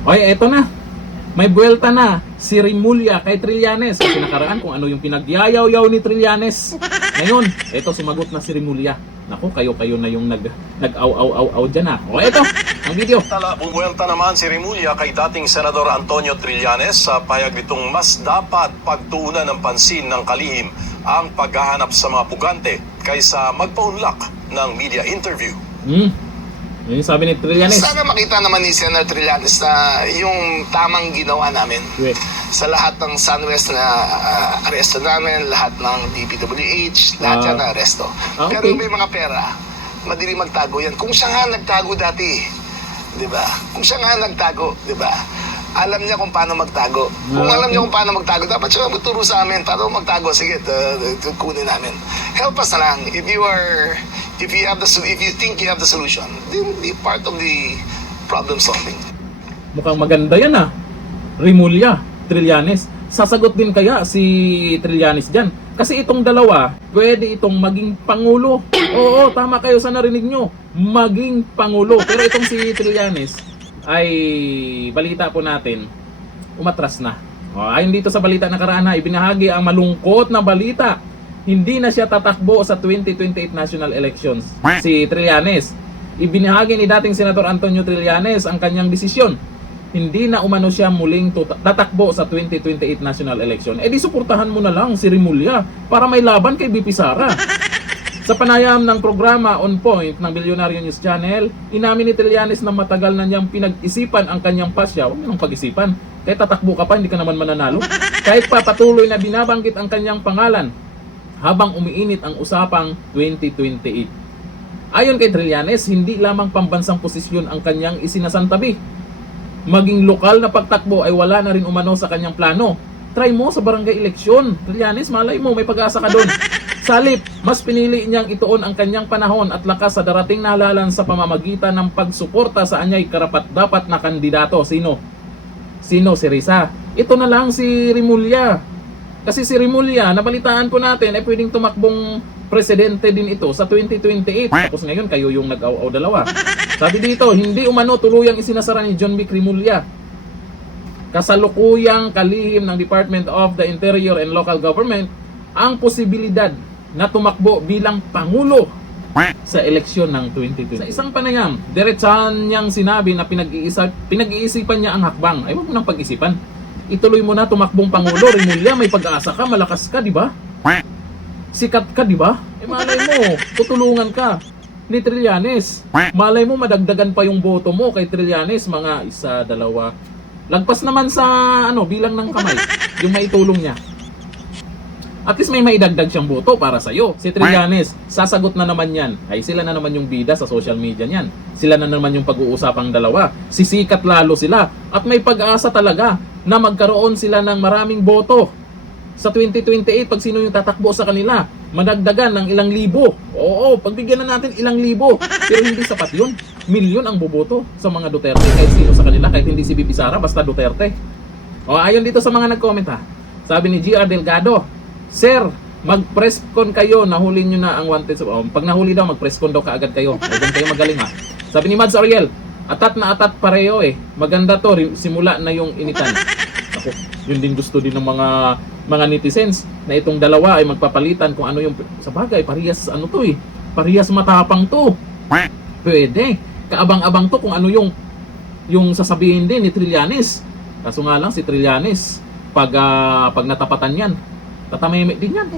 Okay, eto na. May buwelta na si Rimulya kay Trillanes. Kasi nakaraan kung ano yung pinagyayaw-yaw ni Trillanes. Ngayon, eto sumagot na si Rimulya. Naku, kayo na yung nag-aw-aw-aw dyan ha. O eto, ang video. Bumuelta naman si Rimulya kay dating Senador Antonio Trillanes sa payag nitong mas dapat pagtuunan ng pansin ng kalihim ang paghahanap sa mga pugante kaysa magpaunlak ng media interview. Yun yung sabi ni Trillanes. Sana makita naman ni Senator Trillanes na yung tamang ginawa namin Wait. sa lahat ng SunWest na aresto namin, lahat ng DPWH, lahat yan na aresto. Okay. Pero may mga pera, madali magtago yan. Kung siya nga nagtago dati, di ba? Kung siya nga nagtago, di ba? Alam niya kung paano magtago. Kung alam niya kung paano magtago, dapat siya magturo sa amin paano magtago. Sige, kunin namin. Help us na lang. If you think you have the solution, then be part of the problem solving. Mukhang maganda yan ah. Rimulya, Trillanes. Sasagot din kaya si Trillanes dyan. Kasi itong dalawa, pwede itong maging pangulo. Oo, tama kayo sa narinig nyo. Maging pangulo. Pero itong si Trillanes, ay balita po natin, umatras na. Ayon dito sa balita nakaraan na, ibinahagi ang malungkot na balita. Hindi na siya tatakbo sa 2028 national elections. Si Trillanes, ibinahagi ni dating Senator Antonio Trillanes ang kanyang desisyon. Hindi na umano siya muling tatakbo sa 2028 national election. Eh di suportahan mo na lang si Rimulya para may laban kay BP Sara. Sa panayam ng programa On Point ng Bilyonaryo News Channel, inamin ni Trillanes na matagal na niyang pinag-isipan ang kanyang pasya. Huwag mo nang pag-isipan. Kahit tatakbo ka pa, hindi ka naman mananalo. Kahit pa patuloy na binabanggit ang kanyang pangalan habang umiinit ang usapang 2028. Ayon kay Trillanes, hindi lamang pambansang posisyon ang kanyang isinasantabi. Maging lokal na pagtakbo ay wala na rin umano sa kanyang plano. Try mo sa barangay eleksyon. Trillanes, malay mo, may pag-asa ka doon. Salip, mas pinili niyang ituon ang kanyang panahon at lakas sa darating na halalan sa pamamagitan ng pagsuporta sa anyay karapat-dapat na kandidato. Sino? Sino? Si Risa. Ito na lang si Rimulya. Kasi si Rimulya, nabalitaan po natin, ay pwedeng tumakbong presidente din ito sa 2028. Tapos ngayon, kayo yung nag-aw-aw dalawa. Sabi dito, hindi umano tuluyang isinasara ni John B. Rimulya. Kasalukuyang kalihim ng Department of the Interior and Local Government ang posibilidad na tumakbo bilang Pangulo sa eleksyon ng 2020. Sa isang panayam, diretsahan niyang sinabi na pinag-iisipan niya ang hakbang. Ay, wag mo nang pag-isipan. Ituloy mo na tumakbong Pangulo. Rimulya, may pag-asa ka, malakas ka, di ba? Sikat ka, di ba? Eh, malay mo, tutulungan ka ni Trillanes. Malay mo, madagdagan pa yung boto mo kay Trillanes. Mga 1, 2. Lagpas naman sa bilang ng kamay, yung maitulong niya. At least may maidagdag siyang boto para sa'yo. Si Trillanes, sasagot na naman yan. Ay sila na naman yung bida sa social media niyan. Sila na naman yung pag-uusapang dalawa. Sisikat lalo sila. At may pag-asa talaga na magkaroon sila ng maraming boto. Sa 2028, pag sino yung tatakbo sa kanila, madagdagan ng ilang libo. Oo, pagbigyan na natin ilang libo. Pero hindi sapat yun. Milyon ang boboto sa mga Duterte. Kahit sino sa kanila, kahit hindi si BP Sara, basta Duterte. O, ayon dito sa mga nag-comment ha. Sabi ni GR Delgado, Sir, mag-press con kayo, nahuli nyo na ang wanted. Pag nahuli daw, mag-press con daw kaagad kayo. Huwag kayo magaling ha. Sabi ni Mads Ariel, atat na atat pareho eh. Maganda to, simula na yung initan. Ako, yun din gusto din ng mga netizens na itong dalawa ay magpapalitan kung ano yung sa bagay, parehas to eh. Parehas matapang to. Pwede. Kaabang-abang to kung ano yung sasabihin din ni Trillanes. Kaso nga lang si Trillanes, pag natapatan yan, tatameme din yan.